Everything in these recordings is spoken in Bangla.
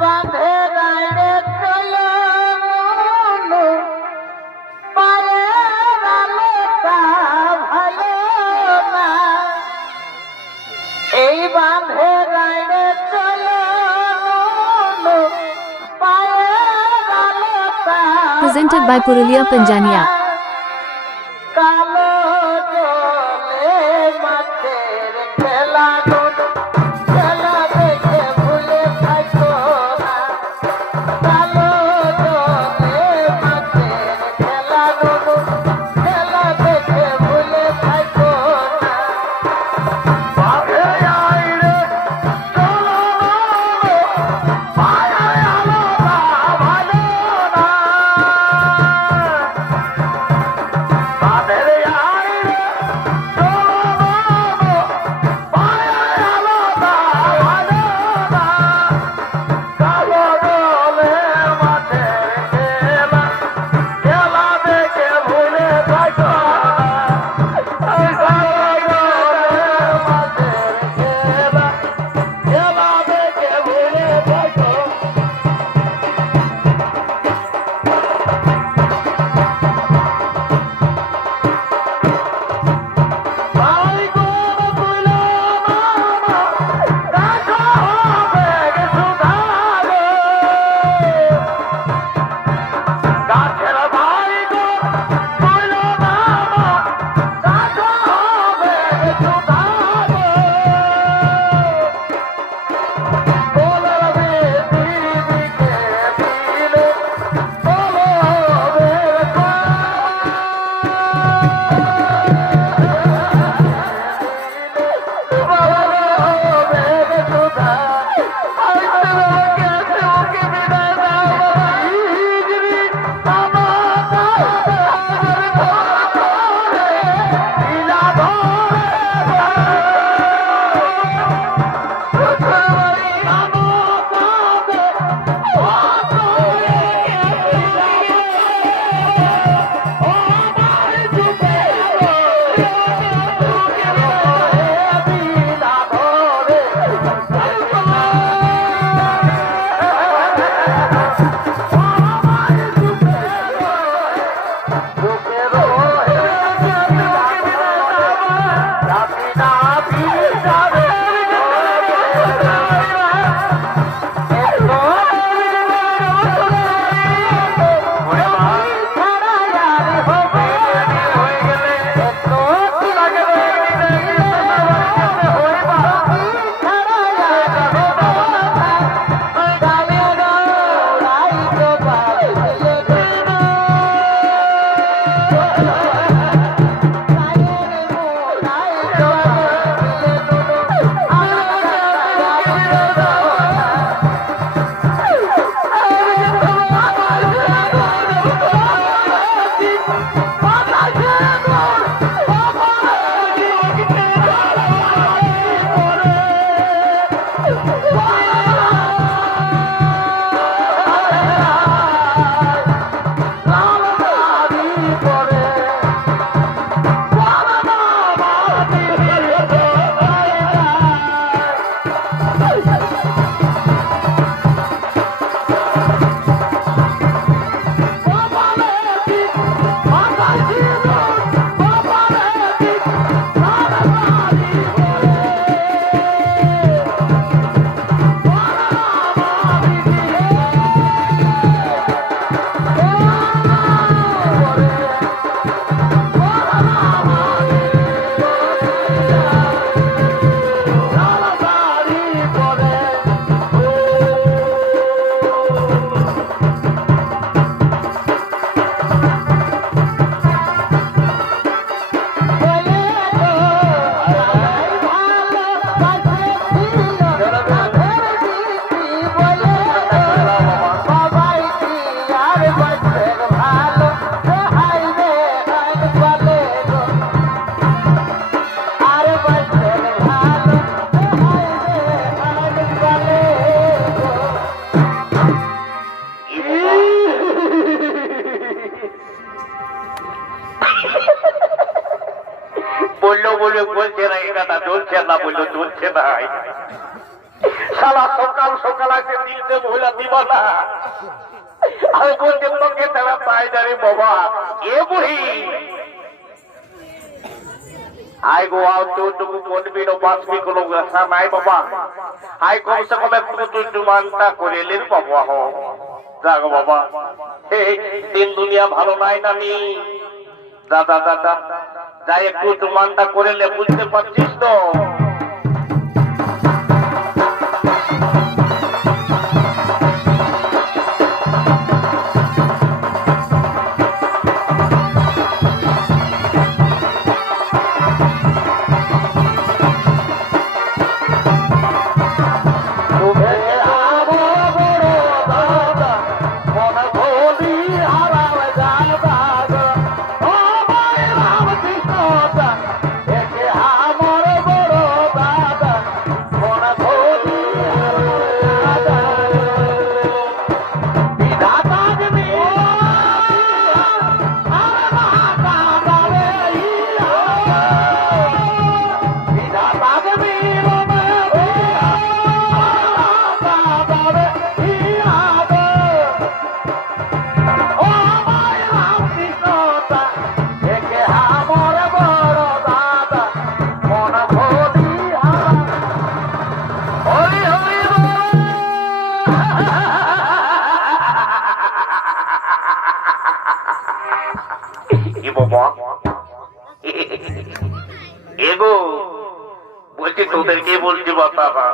বাঁধে রায় চলে পারে ভালো না এই Presented by Purulia Panjania. Thank you. বলল বলবে, বলছে না এটা চলছে না বলল চলছে না। সালা সকাল সকাল আছে দিলতে মহিলা দিব না। আমি বলছি, তোকে তারা পায়দারি বাবা এ বুড়ি? গো কোনো নাই বাবা। আই বাবা। বাবা। দুনিয়া ভালো নাই দাদা দাদা যাই একটু ডুমানটা করে বুঝতে পারছিস তো? তোদেরকে বলছি বাবা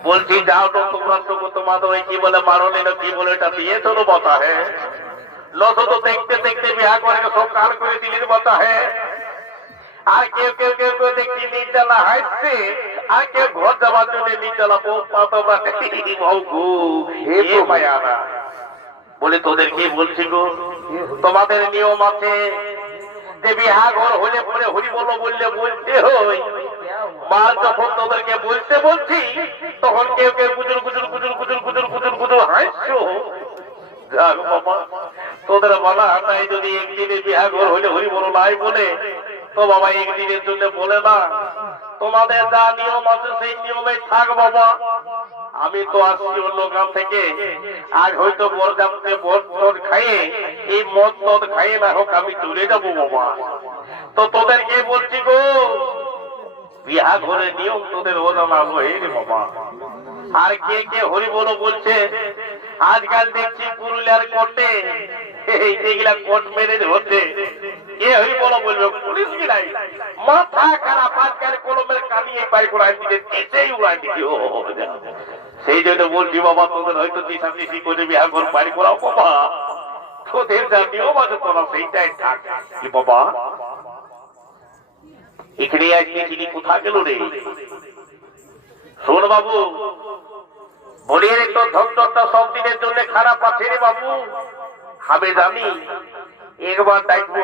বলছি যাও তো তোমরা তো তোমাদের ওই কি বলে মারো নিল কি বলে এটা বিয়ে চলো বতা হে লত তো দেখতে দেখতে বিয়া করে সব কাল করে দিলির বতা হে আর কেউ কেউ কেউ কেউ দেখছি নির্জলা হাসছে আর কেউ ঘর যাওয়ার জন্য নির্জলা বউ পাতা গু এ মায়ারা। বলে তোদের কি বলছি গো? তোমাদের নিয়ম আছে যে বিহা ঘর হলে পরে হরি বলো বললে বলতে হই মা যখন তোদেরকে বলতে বলছি, তখন কেউ কেউ গুজুর গুজুর গুজুর গুজুর গুজুর গুজুর গুজুর হাসছো। যাক বাবা, তোদের বলা নাই যদি একদিনে বিহা ঘর হলে হরি বলো নাই বলে, তো বাবা একদিনের জন্য বলে না। তোমাদের যা নিয়ম আছে সেই নিয়মে থাক বাবা। আমি তো আসছি অন্য গ্রাম থেকে। আজ হয়তো বরজামকে মদ টদ খাইয়ে, এই মদ টদ খাইয়ে না হোক আমি চলে যাব বাবা। তো তোদেরকে বলছি গো বিহা ঘরে নিয়ম তোদের ওজানা হয়ে রে বাবা। আর কে কে হরি বলো বলছে, আজকাল দেখছি পুরুলিয়ার কোর্টে এই কোর্ট ম্যারেজ হচ্ছে কে হরি বলো বলবে, পুলিশ কি নাই? মাথা খারাপ, আজকাল কলমের কানিয়ে পাই করাই দিকে কেসেই উড়াই দিকে ও, সেই জন্য বলছি, বাবা, তোদের হয়তো দিশা দিশি করে বিহা ঘর বাড়ি করাও বাবা। তোদের যা নিয়ম আছে তোরা সেইটাই থাক। বাবা এখানে আজকে চিনি কোথা গেল রে? শোন বাবু বলিয়ে তোর ধনটা সব দিনের জন্য খারাপ আছে রে বাবু। আমি জানি, একবার দেখব।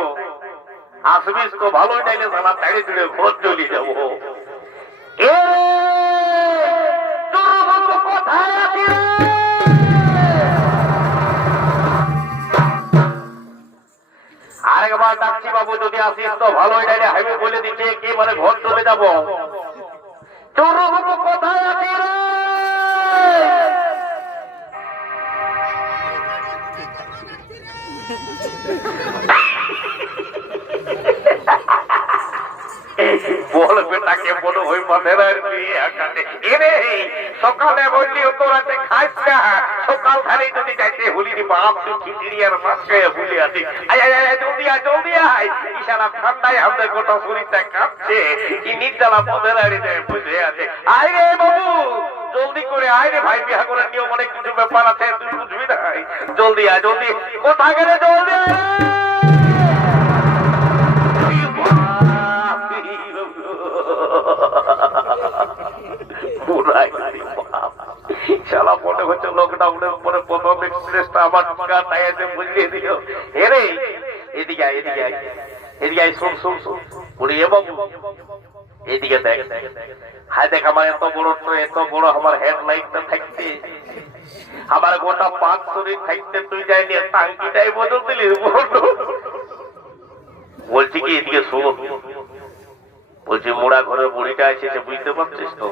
আসবিস তো ভালোই নাইলে সালা তাড়ি তুলে ভোট চলিয়ে যাব। এ তোর কোথায় আছিস রে? ডাকছি বাবু, যদি আসিস তো ভালোই নাইলে হাইবে বলে দিচ্ছে, কি মানে ঘর চলে যাব? সকালে বললি, ও তোরাতে খাইস সকাল ধারে যদি যাইতে বাপ মাছ খেয়ে আছে। জলদি আয় জলদি আয় ঠান্ডায় গোটা কাঁপছে। কি নির্জালা বোধে আড়িতে বুঝে আছে। আয় রে বাবু, জলদি করে আয় রে ভাই, বিহা করার নিয়ম অনেক কিছু ব্যাপার আছে, তুই বুঝবি না জলদি, আয়, জলদি। কোথা গেলে জলদি? আয় শালা মনে হচ্ছে লকডাউনের পরে প্রথম এক্সপ্রেসটা আমার বুঝিয়ে এদিকে এদিকে এদিকে শোন শোন শোন। বলি এদিকে দেখ। হায় দেখ, আমার এত বড় এত বড় আমার হেডলাইটটা থাকতে আমার গোটা পাঁচ শরীর থাকতে তুই যাইনি, টাঙ্কিটাই বদল দিলি বলছি কি, এদিকে শোন। বলছি, মোড়া ঘরে বুড়িটা এসেছে, বুঝতে পারছিস তো?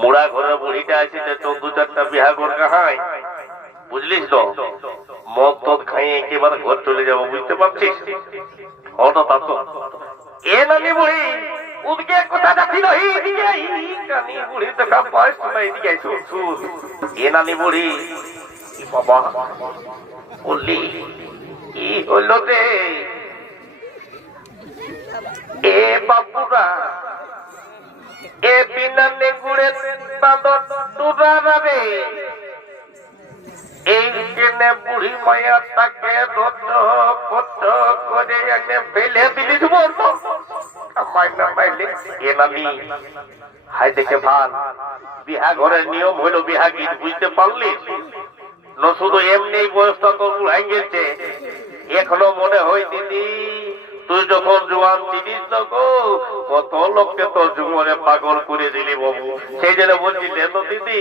মুড়া ঘরে বুড়িটা আছে যে দু চারটা বিহা ঘর কাহাই বুঝলিস তো, মদ টদ খাইয়ে একেবারে ঘর চলে যাব, বুঝতে পারছিস? অটো এ নানি বুড়ি উদকে কথা রহি? এদিকে আই। নানি বুড়ি তো বয়স না এদিকে এ নানি বুড়ি বাবা, বললি, কি হইল রে? এ বাপুরা এ বিনা নেগুড়ে তাদর টুরা রে এই কেনে বুড়ি মায়া তাকে করে ফেলে বলতো মাইনা মাইলে এ নামি? হাই দেখে ভালো বিহা ঘরের নিয়ম হইল বিহা গীত বুঝতে পারলি? শুধু এমনি বয়সটা তো বুড়াই গেছে। এখনও মনে হয় দিদি তুই যখন জোয়ান ছিলিস তো কত লোককে তোর জুমরে পাগল করে দিলি বাবু। সেই জন্য বলছি তো দিদি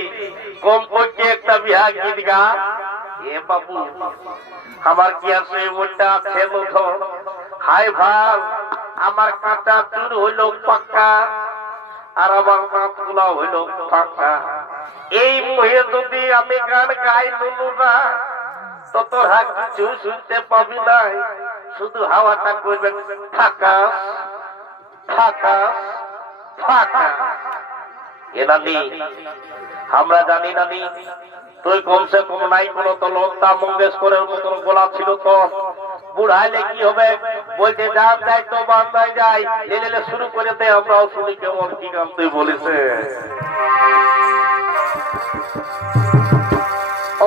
কম করছে একটা বিহা গীত গা। এ বাবু, আমার কি আছে আছে তো হাই ভালো আমার কাঁটা চুর হইল পাক্কা আর আমার মাছগুলা হইল ফাঁকা। এই মুহে যদি আমি গান গাই নুনু না তো তোর হাত কিছু শুনতে পাবি নাই। শুধু হাওয়াটা করবে ফাঁকা ফাঁকা ফাঁকা। এ আমরা জানি নানি, তুই কমসে কম নাই কোনো তো লতা মঙ্গেশকরের মতন গোলা ছিল তো। বুড়াইলে কি হবে? বলছে যা যাই তো বান্ধাই যাই। লেলে শুরু করে দে, আমরাও শুনি কেমন কি গান তুই বলিছে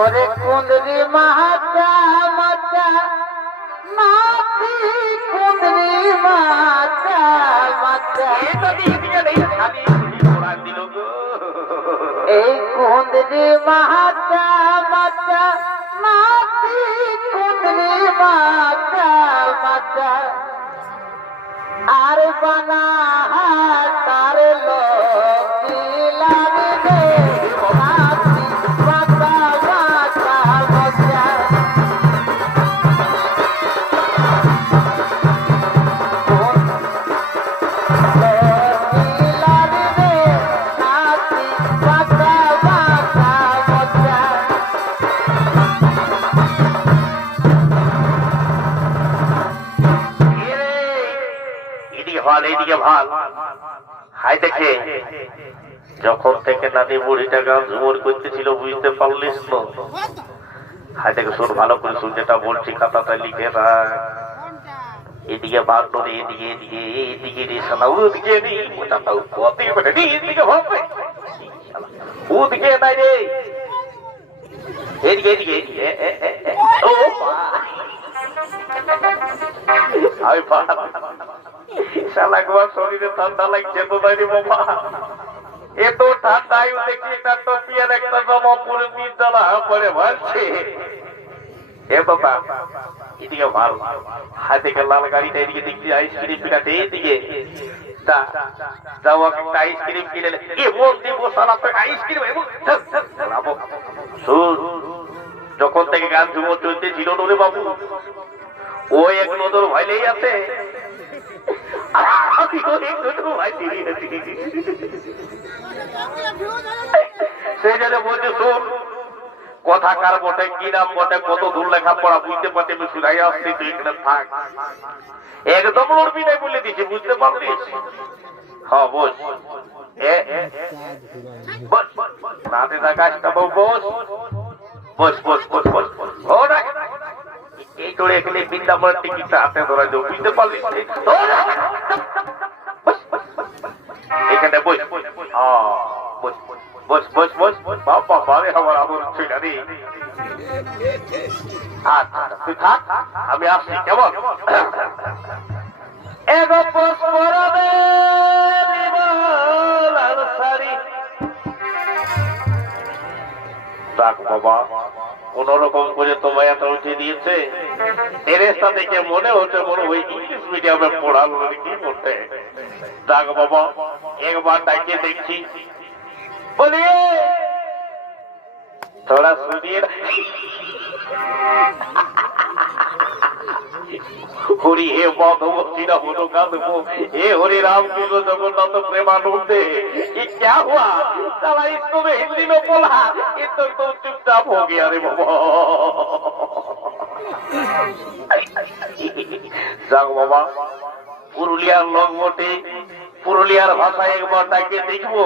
ওরে কুন্দরি মাতা মাতা মাতি এই কুন্দরি মাতা মাতা মাতি কুন্দরি মাতা মাতা আর বানা তার লোকি যখন থেকে নানি বুড়িটা গান ঝুমর করতেছিল, বুঝতে পারলিস তো হাই দেখে, শোন, ভালো করে শুন, যেটা বলছি খাতাটা লিখে রাখ এদিকে বার করে এদিকে এদিকে এদিকে রে ওদিকে রে এদিকে ওদিকে নাই রে এদিকে এদিকে। ও। আমি পার শালা শরীরে ঠান্ডা লাগছে তো তাই রে বাবা এত ঠান্ডায় দেখি একটা টপিয়ার একটা জমা পুরো নির্জলা পরে ভালছে এ বাবা, এদিকে ভালো লাল গাড়িটা এদিকে দেখছি আইসক্রিম এদিকে। আইসক্রিম কিনে আইসক্রিম যখন থেকে গান ঝুমো চলতে ছিল রে বাবু, ও এক নজর ভাইলেই আছে। সেই জন্য বলছে শোন কথা কার বটে কি নাম বটে কত দূর লেখাপড়া বুঝতে পারছি আমি শুধাই আসছি তুই এখানে থাক। একদম লড়বি নাই বলে দিছি বুঝতে পারলিস? হ্যাঁ বস। এ এ, বস। বস বস বস বস। তোরে এখানে বৃন্দাবনের টিকিটটা হাতে ধরা দেবো বুঝতে বস। এখানে বস। বস বস বস বাবা বাবা, আমার আমর ছিল আচ্ছা আমি আসছি, কেমন? কোন রকম করে তোমায়াটা উঠে দিয়েছে? এরেস্তা দেখে মনে হচ্ছে মনে হয় ইংলিশ মিডিয়ামে পড়ালো কি করতে ডাক বাবা, একবার ডাকে দেখছি। বলি থোড়া শুনিয়ে হরি হে मधुमती ना बोलो का देखो हे हरि राम कृष्ण जगन्नाथ प्रेमानंदे ये क्या हुआ साला इसको मैं हिंदी में बोला ये तो तो चुपचाप हो गया रे बाबा যাক বাবা পুরুলিয়ার লোক বটে পুরুলিয়ার ভাষা একবার তাকে দেখবো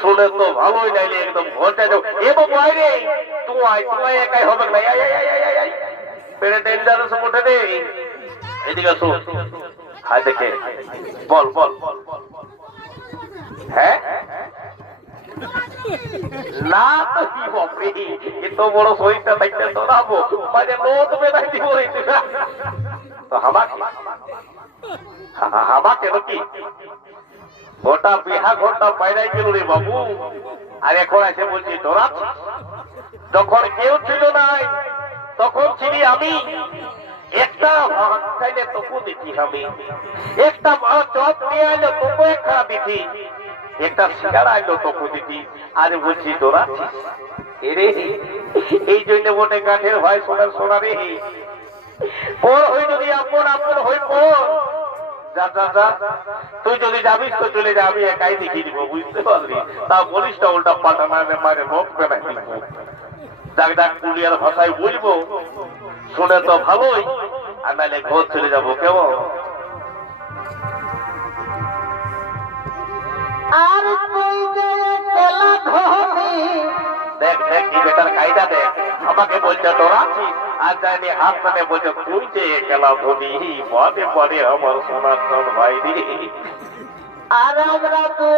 শুনে তো ভালোই নাইলে একদম ঘরটা যাও এ বাবু আয় রে তুই আয় তুই আয় একাই হবে না শোন হায়? গোটা বিহা ঘরটা পায়রাই গেল রে বাবু। আর এখন এসে বলছি তোরা যখন কেউ ছিল নাই তখন ছিলি আমি একটা ভাত খাইলে তোকে দিচ্ছি আমি। একটা ভাত চপ নিয়ে আইলে তোকে দিচ্ছি একটা সিগারা আইলো তোকে দিতি। আরে বলছি তোরা এই জন্য বটে কাঠের ভাই সোনার সোনা রে। পর হই যদি আপন আপন হই পর, যা যা যা, তুই যদি যাবিস তো চলে যা, আমি একাই দেখিয়ে দিব, বুঝতে পারবি তা বলিস না, উল্টা পাল্টা মারে মারে লোক দিব যাক যাক ভাষায় বুঝব শুনে তো ভালোই আর নাহলে ঘর চলে যাব কেমন? আর দেখ দেখ কি বেটার কায়দা দেখ আমাকে বলছে তোরা আর জানি হাত মানে বলছে তুই যে খেলা ধনি পদে পদে আমার সোনার ভাই রে আর আমরা দু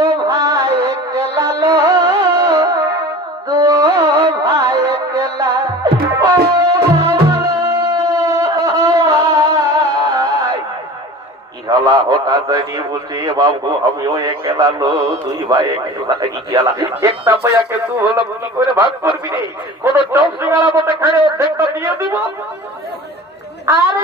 दादाजी बोलते ये बाबू हम তুই হলো গুলি করে ভাগ করবি রে কোন চপ সিঙ্গারা মতো দিব। আর